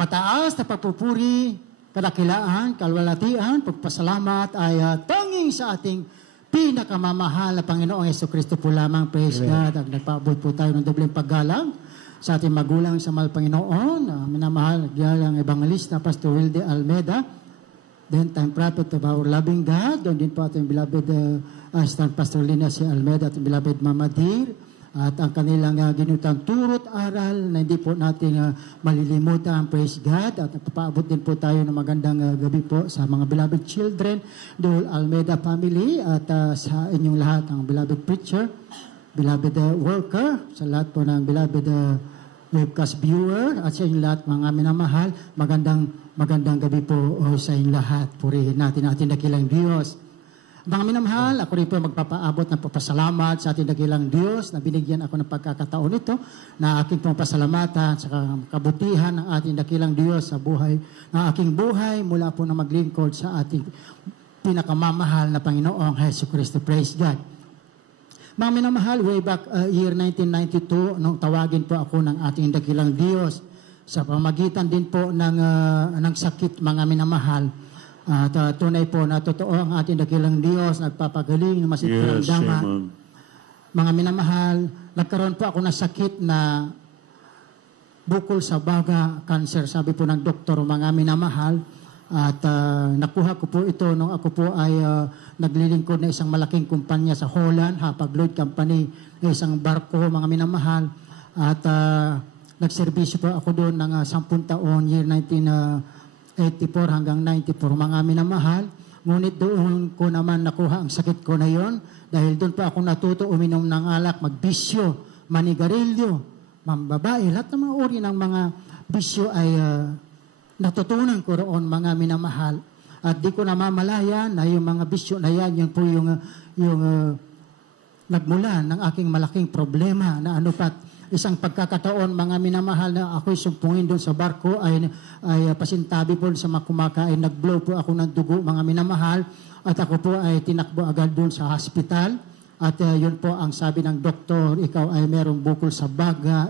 mataas na pagpupuri, kadakilaan, kalwalatian, pagpasalamat ay tanging sa ating pinakamamahal na Panginoong Jesucristo po lamang. Praise God. At nagpaabot po tayo ng dobleng paggalang sa ating magulang sa mahal Panginoon, minamahal, nagyalang evangelista, Pastor Wilde Almeida, then time prophet of our loving God, doon din po ating beloved assistant Pastor Lina si Almeida at beloved Mama Dir, at ang kanilang ginutang turot aral na hindi po natin malilimutan. Praise God. At papaabot din po tayo ng magandang gabi po sa mga beloved children, the Almeida family, at sa inyong lahat, ang beloved preacher, beloved worker, sa lahat po ng beloved webcast viewer, at sa inyong lahat mga minamahal, magandang gabi po sa inyong lahat. Purihin natin ating dakilang Diyos. Mga minamahal, ako rin po magpapaabot ng papasalamat sa ating dakilang Diyos na binigyan ako ng pagkakataon ito na aking pasalamatan sa kabutihan ng ating dakilang Diyos sa buhay, na aking buhay mula po na maglingkod sa ating pinakamamahal na Panginoong Jesucristo. Praise God. Mga minamahal, way back year 1992, nung tawagin po ako ng ating dakilang Diyos sa pamagitan din po ng sakit, mga minamahal. At tunay po na totoo ang ating dakilang Diyos, nagpapagaling ng masikaramdaman. Mga minamahal, nagkaroon po ako ng sakit na bukol sa baga, cancer, sabi po ng doktor, mga minamahal. At nakuha ko po ito nung ako po ay naglilingkod na isang malaking kumpanya sa Holland, Hapag-Lloyd Company, na isang barko, mga minamahal. At nagserbisyo po ako doon ng 10 taon, year 1984 hanggang 94, mga minamahal. Ngunit doon ko naman nakuha ang sakit ko na yon, dahil doon pa ako natuto uminom ng alak, magbisyo, manigarilyo, mambabae, lahat ng mga uri ng mga bisyo ay natutunan ko roon, mga minamahal. At di ko namamalayan na yung mga bisyo na yan, yun po yung nagmula ng aking malaking problema na ano pat. Isang pagkakataon, mga minamahal, na ako'y sumpungin doon sa barko, ay pasintabi po sa mga kumakain. Nag-blow po ako ng dugo, mga minamahal, at ako po ay tinakbo agad doon sa hospital. At yun po ang sabi ng doktor, ikaw ay merong bukol sa baga,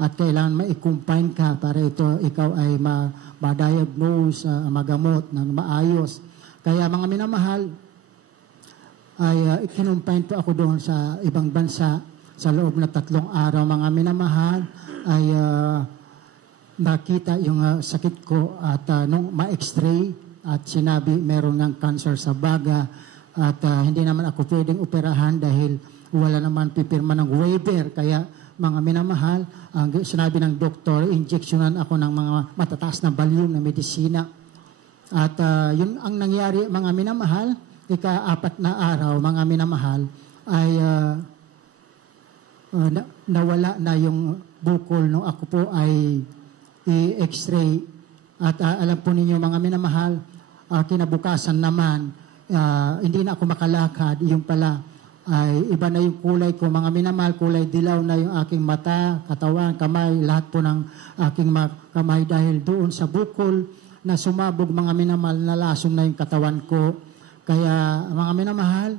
at kailangan ma-confine ka para ikaw ay ma-diagnose, magamot ng maayos. Kaya mga minamahal, ay kinumpine po ako doon sa ibang bansa. Sa loob na 3 araw, mga minamahal, ay nakita yung sakit ko at nung ma-x-ray at sinabi meron ng cancer sa baga at hindi naman ako pwedeng operahan dahil wala naman pipirma ng waiver. Kaya mga minamahal, ang sinabi ng doktor, injeksyonan ako ng mga matataas na volume na medisina. At yun ang nangyari, mga minamahal, ika-4 na araw, mga minamahal, ay nawala na yung bukol nung ako po ay i-x-ray. At alam po ninyo, mga minamahal, kinabukasan naman, hindi na ako makalakad. Yung pala, ay iba na yung kulay ko, mga minamahal, kulay dilaw na yung aking mata, katawan, kamay, lahat po ng aking kamay dahil doon sa bukol na sumabog, mga minamahal, nalasong na yung katawan ko. Kaya mga minamahal,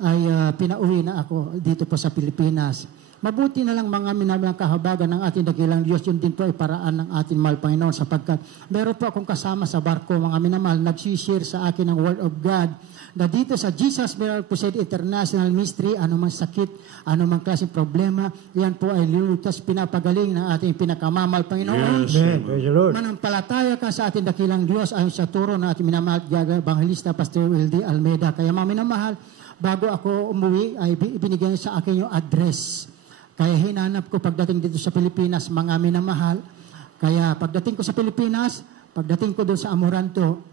ay pinauwi na ako dito po sa Pilipinas. Mabuti na lang, mga minamahal, kahabagan ng ating dakilang Diyos, yun din po ay paraan ng ating mahal Panginoon, sapagkat meron po akong kasama sa barko, mga minamahal, nagsishare sa akin ng Word of God, na dito sa Jesus Miracle Crusade International Ministry, anumang sakit, anumang klaseng problema, yan po ay lilutas, pinapagaling ng ating pinakamamahal Panginoon. Yes, praise the Lord. Manampalataya ka sa ating dakilang Diyos, ayon sa turo ng ating minamahal Evangelista Pastor Wilde Almeida. Kaya mga minamahal, bago ako umuwi, ay ibinigay sa akin yung address. Kaya hinanap ko pagdating dito sa Pilipinas, mga minamahal. Kaya pagdating ko sa Pilipinas, pagdating ko doon sa Amoranto,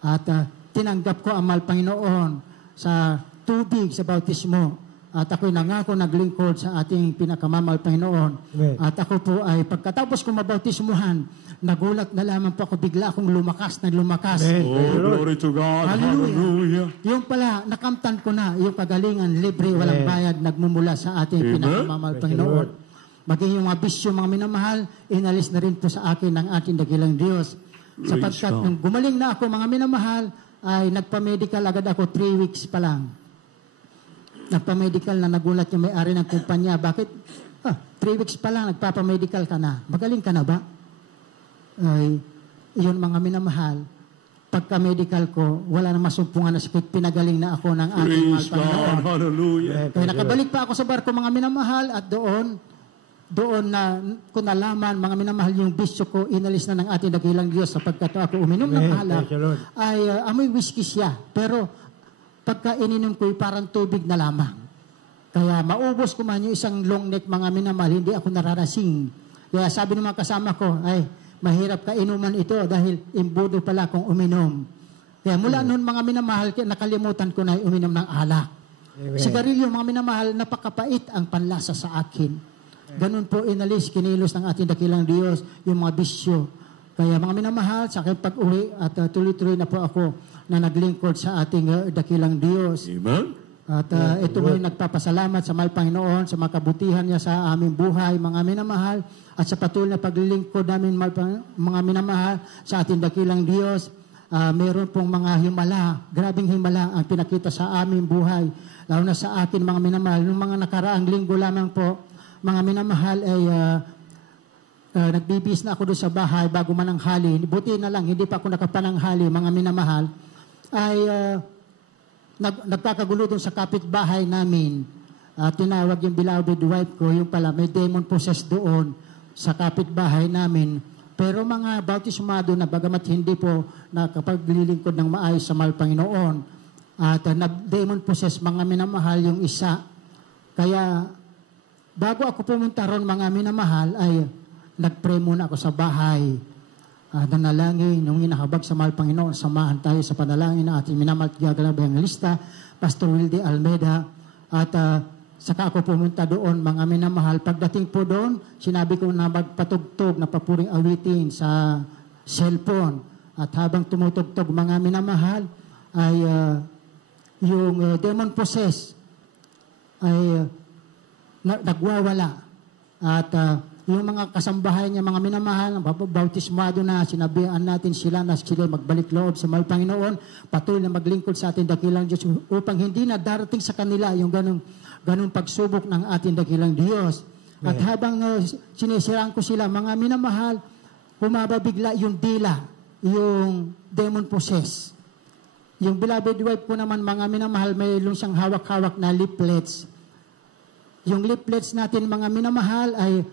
at tinanggap ko ang mahal Panginoon sa tubig, sa bautismo. At ako'y nangako naglingkod sa ating pinakamamahal Panginoon. Amen. At ako po ay pagkatapos ko mabautismuhan, nagulat na lamang po ako, bigla akong lumakas. Amen. Oh, glory to God. Hallelujah. Hallelujah. Yung pala, nakamtan ko na yung kagalingan, libre, walang bayad, nagmumula sa ating Amen. pinakamamahal Panginoon. Maging yung mga bisyo, mga minamahal, inalis na rin po sa akin ng ating dakilang Diyos. Sapagkat God. nung gumaling na ako, mga minamahal, ay nagpa-medical agad ako 3 weeks pa lang. Nagpa-medical na, nagulat yung may-ari ng kumpanya. Bakit? 3 weeks pa lang, nagpapa-medical ka na. Magaling ka na ba? ay iyon mga minamahal, pagka-medical ko, wala na masumpungan na sakit, pinagaling na ako ng aking mahal Panginoon. Hallelujah. Kaya nakabalik pa ako sa barko mga minamahal at doon na ko nalaman mga minamahal yung bisyo ko, inalis na ng ating dakilang Diyos sapagkat ako uminom ng alak ay amoy whiskey siya. Pero pagka ininom ko parang tubig na lamang. Kaya maubos ko man yung isang long neck mga minamahal, hindi ako nararasing. Kaya sabi ng mga kasama ko, ay mahirap ka inuman ito dahil imbudo pala kung uminom. Kaya mula noon mga minamahal, nakalimutan ko na uminom ng alak. Sigarilyo mga minamahal, napakapait ang panlasa sa akin. Ganun po inalis, kinilos ng ating dakilang Diyos yung mga bisyo. Kaya mga minamahal, sa aking pag-uwi at tuloy-tuloy na po ako na naglingkod sa ating dakilang Diyos. Amen. At ito ngayon nagpapasalamat sa mahal Panginoon sa mga kabutihan niya sa aming buhay, mga minamahal, at sa patuloy na paglilingkod namin mga minamahal sa ating dakilang Diyos. Meron pong mga himala, grabing himala ang pinakita sa aming buhay, lalo na sa akin mga minamahal. Nung mga nakaraang linggo lamang po, mga minamahal ay nagbibis na ako doon sa bahay bago mananghali. Buti na lang, hindi pa ako nakapananghali, mga minamahal, ay nagkakagulo doon sa kapitbahay namin. Tinawag yung beloved wife ko, yung pala may demon possessed doon sa kapitbahay namin. Pero mga bautismado na bagamat hindi po nakapaglilingkod ng maayos sa mahal Panginoon. At nag-demon possessed mga minamahal yung isa. Kaya bago ako pumunta ron mga minamahal ay nag-pray muna ako sa bahay. Nanalangin, nung inahabag sa mahal Panginoon, samahan tayo sa panalangin na ating minamahal Gagalang Evangelista, Pastor Wilde Almeida. At saka ako pumunta doon mga minamahal. Pagdating po doon, sinabi ko na magpatugtog na papuring awitin sa cellphone. At habang tumutugtog mga minamahal, ay yung demon possessed ay nagwawala. At yung mga kasambahay niya, mga minamahal, bautismado na, sinabihan natin sila na sila magbalik loob sa mahal Panginoon, patuloy na maglingkod sa ating dakilang Diyos upang hindi na darating sa kanila yung ganung pagsubok ng ating dakilang Diyos. At habang sinisiraan ko sila, mga minamahal, humaba bigla yung dila, yung demon possessed. Yung beloved wife ko naman, mga minamahal, mayroon siyang hawak-hawak na leaflets. Yung leaflets natin, mga minamahal, ay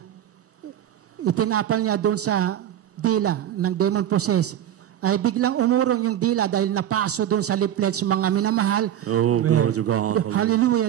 itinapal niya doon sa dila ng demon possessed. Ay biglang umurong yung dila dahil napaso doon sa leaflets, mga minamahal. Oh, glory to God. Hallelujah.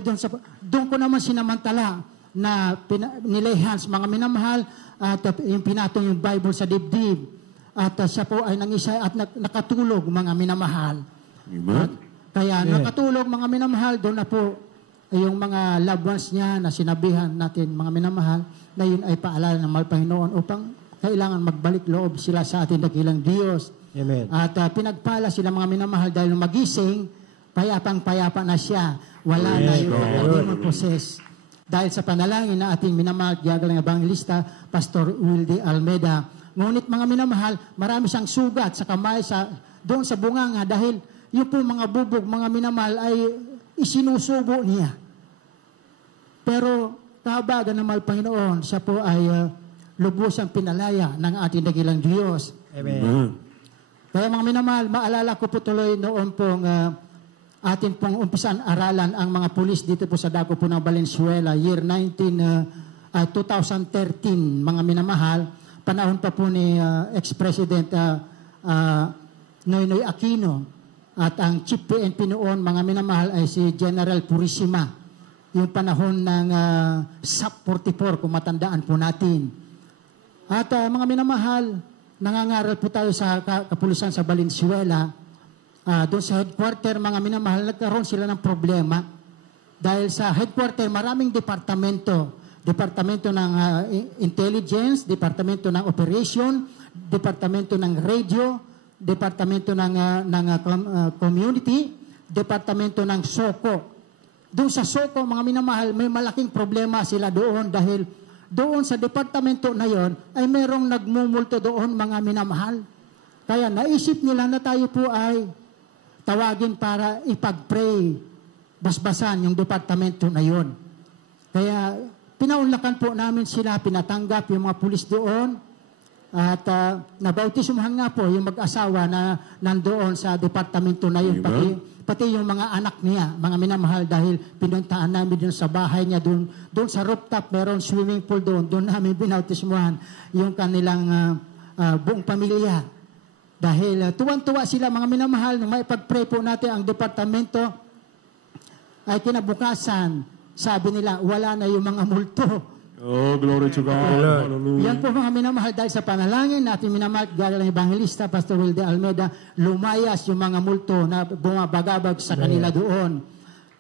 Doon ko naman sinamantala na nilehans, mga minamahal, at yung pinatong yung Bible sa dibdib. At siya po ay nangisay at nakatulog, mga minamahal. Amen. Kaya nakatulog, mga minamahal, doon na po yung mga loved ones niya na sinabihan natin, mga minamahal, na yun ay paalala ng mahal Panginoon upang kailangan magbalik loob sila sa ating dakilang Diyos. Amen. At pinagpala sila mga minamahal dahil magising, payapang-payapa na siya. Wala na yung demon possessed. Dahil sa panalangin na ating minamahal, Gagalang Evangelista, Pastor Wilde Almeida. Ngunit mga minamahal, marami siyang sugat sa kamay, doon sa bunganga dahil yung po mga bubog, mga minamahal ay isinusubo niya. Pero kahabagan ng mahal Panginoon, siya po ay lubusang pinalaya ng ating dakilang Diyos. Amen. Kaya mga minamahal, maalala ko po tuloy noon pong atin pong umpisan aralan ang mga pulis dito po sa Dago po ng Valenzuela, year 2013, mga minamahal, panahon pa po ni ex-president Noynoy Aquino. At ang chief PNP noon, mga minamahal, ay si General Purisima. Yung panahon ng SAP 44, kung matandaan po natin. At mga minamahal, nangangaral po tayo sa kapulisan sa Valenzuela. Doon sa headquarter, mga minamahal, nagkaroon sila ng problema. Dahil sa headquarter, maraming departamento. Departamento ng intelligence, departamento ng operation, departamento ng radio, departamento ng community, departamento ng SOCO. Doon sa SOCO, mga minamahal, may malaking problema sila doon dahil doon sa departamento na yon ay merong nagmumulto doon, mga minamahal. Kaya naisip nila na tayo po ay tawagin para ipag-pray, basbasan yung departamento na yon. Kaya pinaunlakan po namin sila, pinatanggap yung mga pulis doon. At nabautismuhan nga po yung mag-asawa na nandoon sa departamento na yun, pati yung mga anak niya, mga minamahal, dahil pinuntaan namin doon sa bahay niya, doon sa rooftop, meron swimming pool doon namin binautismuhan yung kanilang buong pamilya. Dahil tuwan-tuwa sila, mga minamahal, nung maipag-pray po natin ang departamento, ay kinabukasan, sabi nila, wala na yung mga multo. Oh, glory to God. Hallelujah. Yan po mga minamahal, dahil sa panalangin natin minamahal, gaya ng Evangelista, Pastor Wilde Almeida, lumayas yung mga multo na bumabagabag sa kanila doon.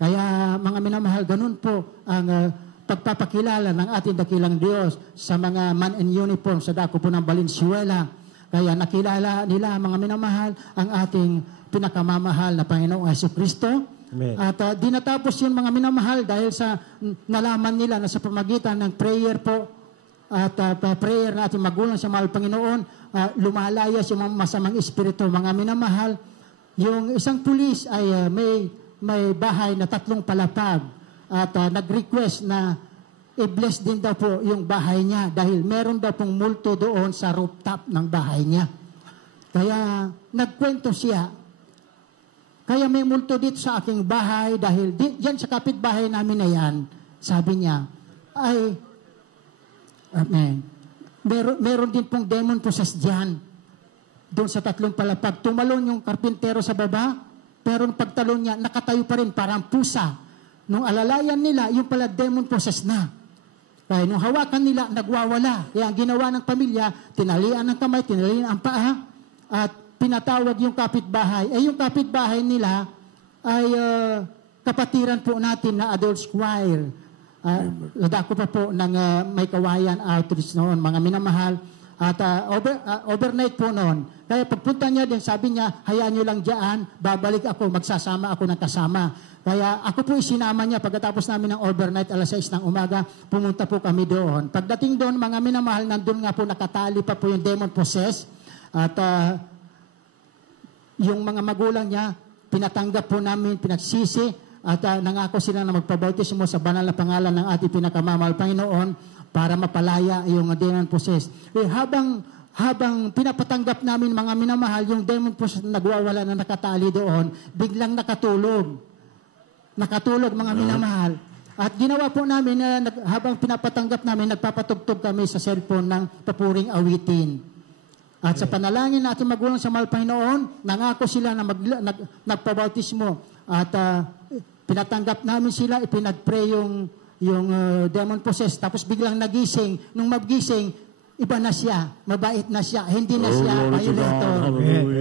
Kaya mga minamahal, ganun po ang pagpapakilala ng ating dakilang Diyos sa mga man in uniform sa dako po ng Valenzuela. Kaya nakilala nila mga minamahal ang ating pinakamamahal na Panginoong Jesucristo. Amen. At di natapos yun mga minamahal dahil sa nalaman nila na sa pamagitan ng prayer po at prayer na ating magulang sa mahal Panginoon, lumalayas yung mga masamang espiritu. Mga minamahal, yung isang pulis ay may bahay na 3 palapag at nag-request na i-bless din daw po yung bahay niya dahil meron daw pong multo doon sa rooftop ng bahay niya. Kaya nagkwento siya, kaya may multo dito sa aking bahay dahil diyan sa kapitbahay namin na yan, sabi niya, ay, amen, meron din pong demon possessed dyan. Doon sa 3 palapag, tumalon yung karpintero sa baba, pero pagtalon niya, nakatayo pa rin parang pusa. Nung alalayan nila, yung pala demon possessed na. Kaya nung hawakan nila, nagwawala. Kaya ang ginawa ng pamilya, tinalian ng kamay, tinalian ang paa, at pinatawag yung kapitbahay. Yung kapitbahay nila ay kapatiran po natin na adult choir. Dako pa po ng may kawayan outreach noon, mga minamahal. At overnight po noon. Kaya pagpunta niya din, sabi niya, hayaan niyo lang dyan, babalik ako, magsasama ako ng kasama. Kaya ako po isinama niya, pagkatapos namin ng overnight, alas 6 ng umaga, pumunta po kami doon. Pagdating doon, mga minamahal, nandun nga po, nakatali pa po yung demon possessed. At yung mga magulang niya, pinatanggap po namin, pinagsisi, at nangako sila na magpabautismo sa banal na pangalan ng ating pinakamamahal Panginoon para mapalaya yung demon possessed. Habang pinapatanggap namin mga minamahal, yung demon possessed na nagwawala na nakatali doon, biglang nakatulog. Nakatulog mga minamahal. At ginawa po namin na habang pinapatanggap namin, nagpapatugtog kami sa cellphone ng papuring awitin. At sa panalangin natin magulang sa mahal Panginoon, nangako sila na nagpabautismo. At pinatanggap namin sila, ipinag-pray yung demon possessed. Tapos biglang nagising. Nung magising, iba na siya. Mabait na siya. Hindi na siya violator.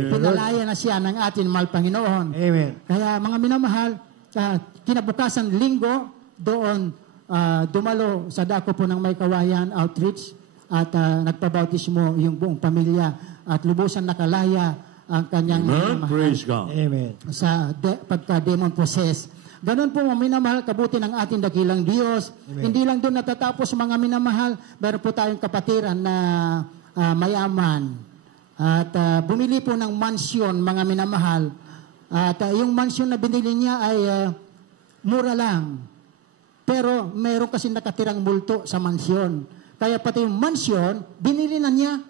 Pinalaya na siya ng atin mahal Panginoon. Amen. Kaya mga minamahal, kinabukasan linggo, doon dumalo sa dako po ng May Kawayan Outreach. At nagpabautismo yung buong pamilya at lubusan nakalaya ang kanyang Praise God. Amen. Sa pagka-demon possessed. Ganun po, minamahal, kabuti ng ating dakilang Diyos. Amen. Hindi lang doon natatapos mga minamahal, meron po tayong kapatiran na mayaman. At bumili po ng mansion, mga minamahal. At yung mansion na binili niya ay mura lang. Pero meron kasi nakatirang multo sa mansion. Kaya pati yung mansion, binili na niya.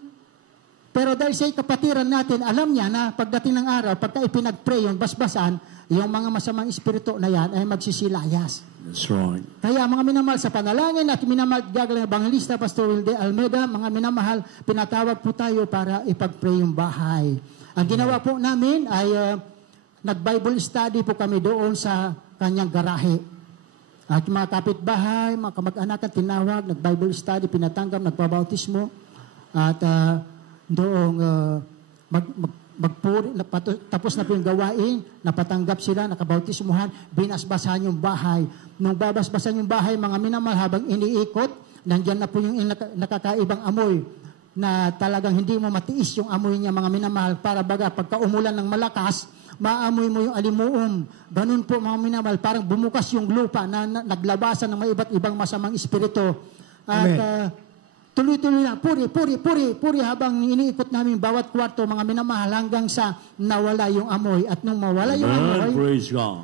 Pero dahil siya'y kapatiran natin, alam niya na pagdating ng araw, pagka ipinag-pray yung basbasan, yung mga masamang espiritu na yan ay magsisilayas. That's right. Kaya mga minamahal, sa panalangin at minamahal, gagaling Evangelista, Pastor Wilde Almeida, mga minamahal, pinatawag po tayo para ipag-pray yung bahay. Ang ginawa po namin ay nag-Bible study po kami doon sa kanyang garahe. At mga kapitbahay, mga kamag-anakan, tinawag, nag-Bible study, pinatanggap, nagpabautismo. At doong tapos na po yung gawain, napatanggap sila, nakabautismuhan, binasbasan yung bahay. Nung babasbasan yung bahay, mga minamahal, habang iniikot, nandyan na po yung nakakaibang amoy na talagang hindi mo matiis yung amoy niya, mga minamahal, para baga, pagka umulan ng malakas, maamoy mo yung alimuom. Ganun po mga minamahal, parang bumukas yung lupa na naglabasan ng mga iba't ibang masamang espiritu. At tuloy-tuloy lang, puri habang iniikot namin bawat kwarto, mga minamahal, hanggang sa nawala yung amoy. At nung mawala yung amoy, Praise God.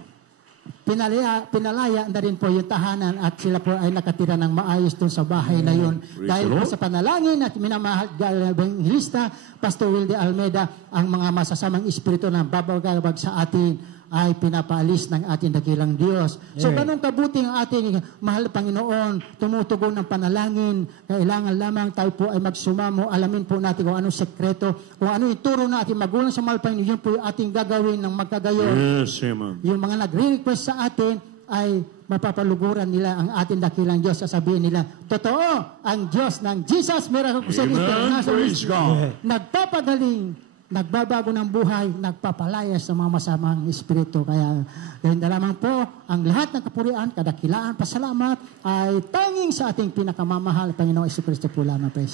pinalaya na rin po yung tahanan at sila po ay nakatira ng maayos doon sa bahay na yun. Dahil po sa panalangin at minamahal Evangelista, Pastor Wilde Almeida, ang mga masasamang espiritu na babagabag sa atin ay pinapaalis ng ating dakilang Diyos. So, ganun kabuti ang ating mahal Panginoon, tumutugon ng panalangin. Kailangan lamang tayo po ay magsumamo. Alamin po natin kung anong sekreto, kung ano yung turo na ating magulang sa mahal Panginoon, yun po yung ating gagawin ng magkagayon. Yes, amen. Yung mga nagre-request sa atin ay mapapaluguran nila ang ating dakilang Diyos. Sasabihin nila, totoo, ang Diyos ng Jesus Miracle Crusade International nagpapagaling, nagbabago ng buhay, nagpapalaya sa mga masamang espiritu. Kaya, ganun na lamang po, ang lahat ng kapurian, kadakilaan, pasalamat, ay tanging sa ating pinakamamahal, Panginoong Jesucristo po lamang. Amen.